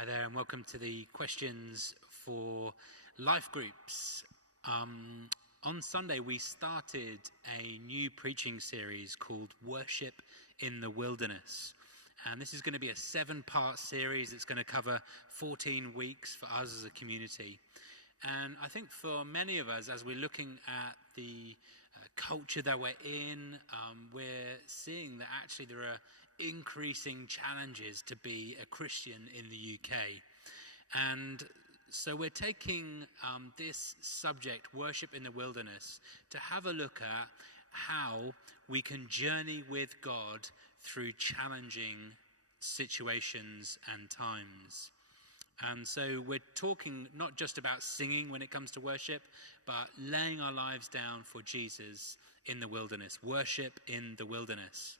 Hi there, and welcome to the questions for Lifegroups. On Sunday, we started a new preaching series called Worship in the Wilderness. And this is going to be a 7-part series. It's going to cover 14 weeks for us as a community. And I think for many of us, as we're looking at the culture that we're in, we're seeing that actually there are increasing challenges to be a Christian in the UK. And so we're taking this subject, worship in the wilderness, to have a look at how we can journey with God through challenging situations and times. And so we're talking not just about singing when it comes to worship, but laying our lives down for Jesus in the wilderness, worship in the wilderness.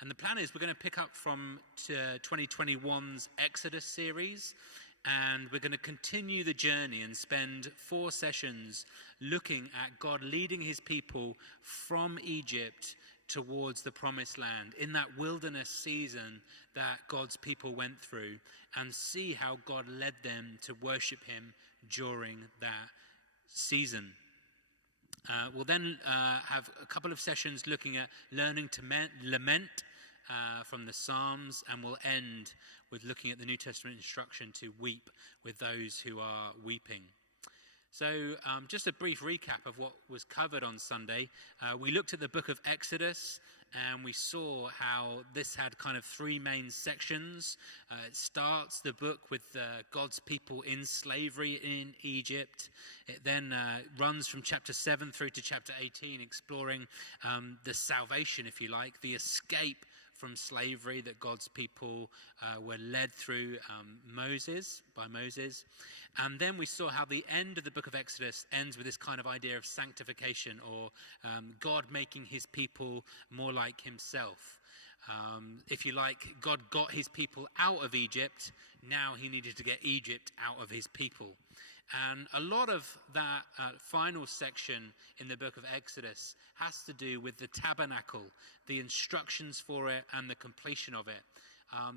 And the plan is we're going to pick up from 2021's Exodus series, and we're going to continue the journey and spend 4 sessions looking at God leading his people from Egypt towards the promised land in that wilderness season that God's people went through, and see how God led them to worship him during that season. We'll then have a couple of sessions looking at learning to lament from the Psalms, and we'll end with looking at the New Testament instruction to weep with those who are weeping. So just a brief recap of what was covered on Sunday. We looked at the book of Exodus, and we saw how this had kind of 3 main sections. It starts the book with God's people in slavery in Egypt. It then runs from chapter 7 through to chapter 18, exploring the salvation, if you like, the escape from slavery that God's people were led through by Moses. And then we saw how the end of the book of Exodus ends with this kind of idea of sanctification, or God making his people more like himself. If you like, God got his people out of Egypt. Now he needed to get Egypt out of his people. And a lot of that final section in the book of Exodus has to do with the tabernacle, the instructions for it, and the completion of it.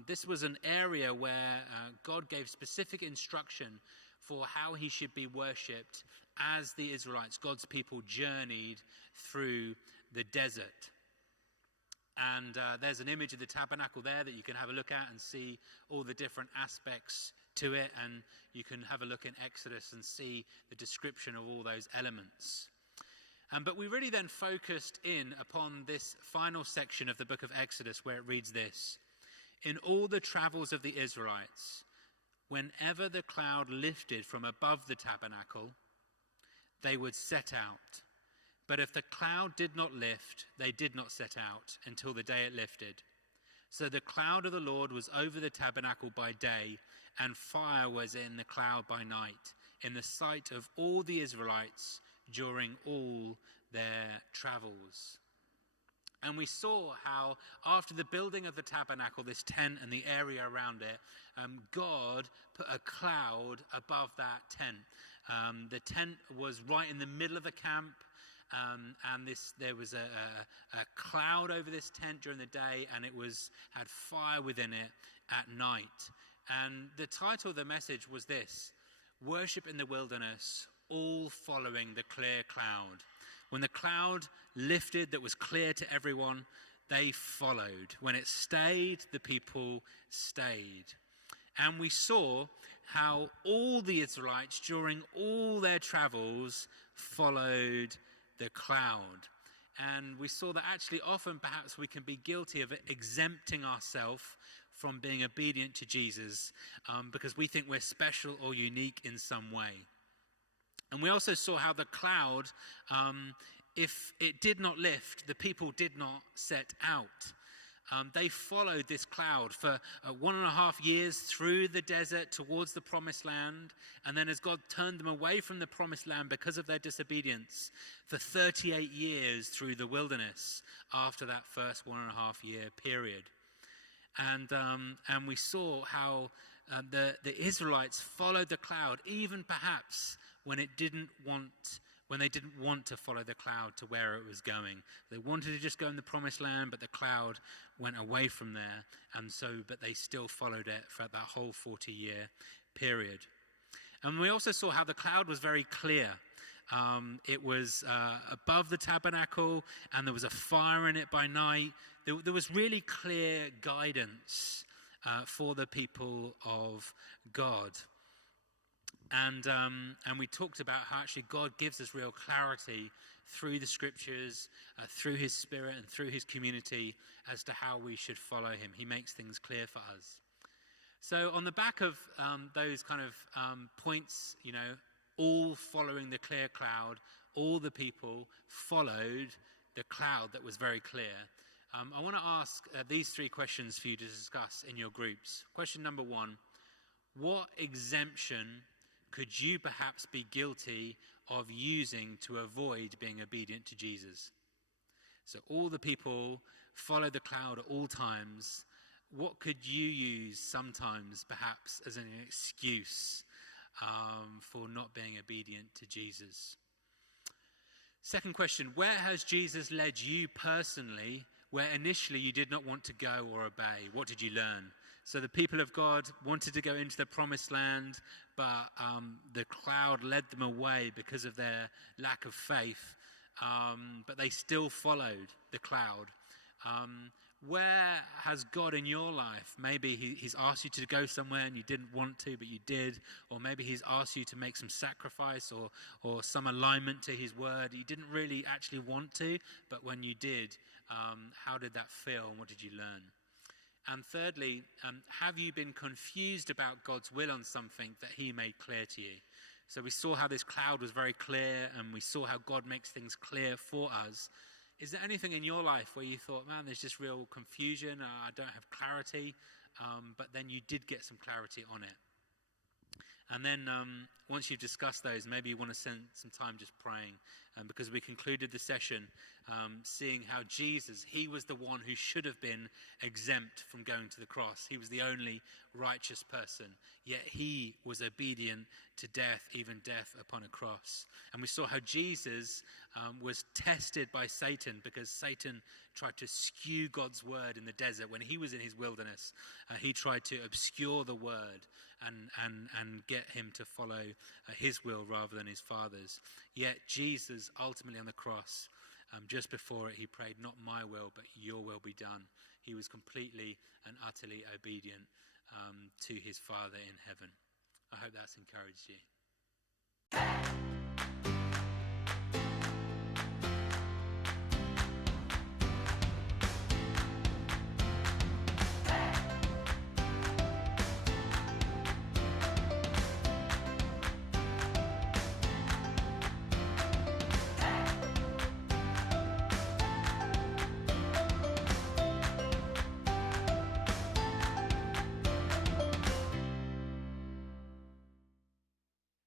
This was an area where God gave specific instruction for how he should be worshipped as the Israelites, God's people, journeyed through the desert. And there's an image of the tabernacle there that you can have a look at and see all the different aspects to it, and you can have a look in Exodus and see the description of all those elements. But we really then focused in upon this final section of the book of Exodus, where it reads this: "In all the travels of the Israelites, whenever the cloud lifted from above the tabernacle, they would set out. But if the cloud did not lift, they did not set out until the day it lifted. So the cloud of the Lord was over the tabernacle by day, and fire was in the cloud by night, in the sight of all the Israelites during all their travels." And we saw how after the building of the tabernacle, this tent and the area around it, God put a cloud above that tent. The tent was right in the middle of the camp. And there was a cloud over this tent during the day, and it had fire within it at night. And the title of the message was this: "Worship in the Wilderness, all following the clear cloud." When the cloud lifted that was clear to everyone, they followed. When it stayed, the people stayed. And we saw how all the Israelites during all their travels followed the cloud. And we saw that actually often perhaps we can be guilty of exempting ourselves from being obedient to Jesus because we think we're special or unique in some way. And we also saw how the cloud, if it did not lift, the people did not set out. They followed this cloud for 1.5 years through the desert towards the promised land. And then as God turned them away from the promised land because of their disobedience, for 38 years through the wilderness after that first 1.5 year period. And we saw how the Israelites followed the cloud, even perhaps when it didn't want when they didn't want to follow the cloud to where it was going. They wanted to just go in the promised land, but the cloud went away from there, but they still followed it for that whole 40-year period. And we also saw how the cloud was very clear. It was above the tabernacle, and there was a fire in it by night. There was really clear guidance for the people of God. And we talked about how actually God gives us real clarity through the scriptures, through his Spirit and through his community as to how we should follow him. He makes things clear for us. So on the back of those kind of points, all following the clear cloud, all the people followed the cloud that was very clear. I want to ask these three questions for you to discuss in your groups. Question number one, what exemption could you perhaps be guilty of using to avoid being obedient to Jesus? So all the people follow the cloud at all times. What could you use sometimes perhaps as an excuse for not being obedient to Jesus? Second question, where has Jesus led you personally where initially you did not want to go or obey? What did you learn? So the people of God wanted to go into the promised land, but the cloud led them away because of their lack of faith. But they still followed the cloud. Where has God in your life? Maybe he's asked you to go somewhere and you didn't want to, but you did. Or maybe he's asked you to make some sacrifice or some alignment to his word. You didn't really actually want to, but when you did, how did that feel and what did you learn? And thirdly, have you been confused about God's will on something that he made clear to you? So we saw how this cloud was very clear, and we saw how God makes things clear for us. Is there anything in your life where you thought, man, there's just real confusion, I don't have clarity, but then you did get some clarity on it? And then once you've discussed those, maybe you want to spend some time just praying, because we concluded the session seeing how Jesus, he was the one who should have been exempt from going to the cross. He was the only righteous person, yet he was obedient to death, even death upon a cross. And we saw how Jesus was tested by Satan because Satan tried to skew God's word in the desert. When he was in his wilderness, he tried to obscure the word and get him to follow his will rather than his Father's. Yet Jesus, ultimately on the cross, just before it, he prayed, not my will, but your will be done. He was completely and utterly obedient to his Father in heaven. I hope that's encouraged you.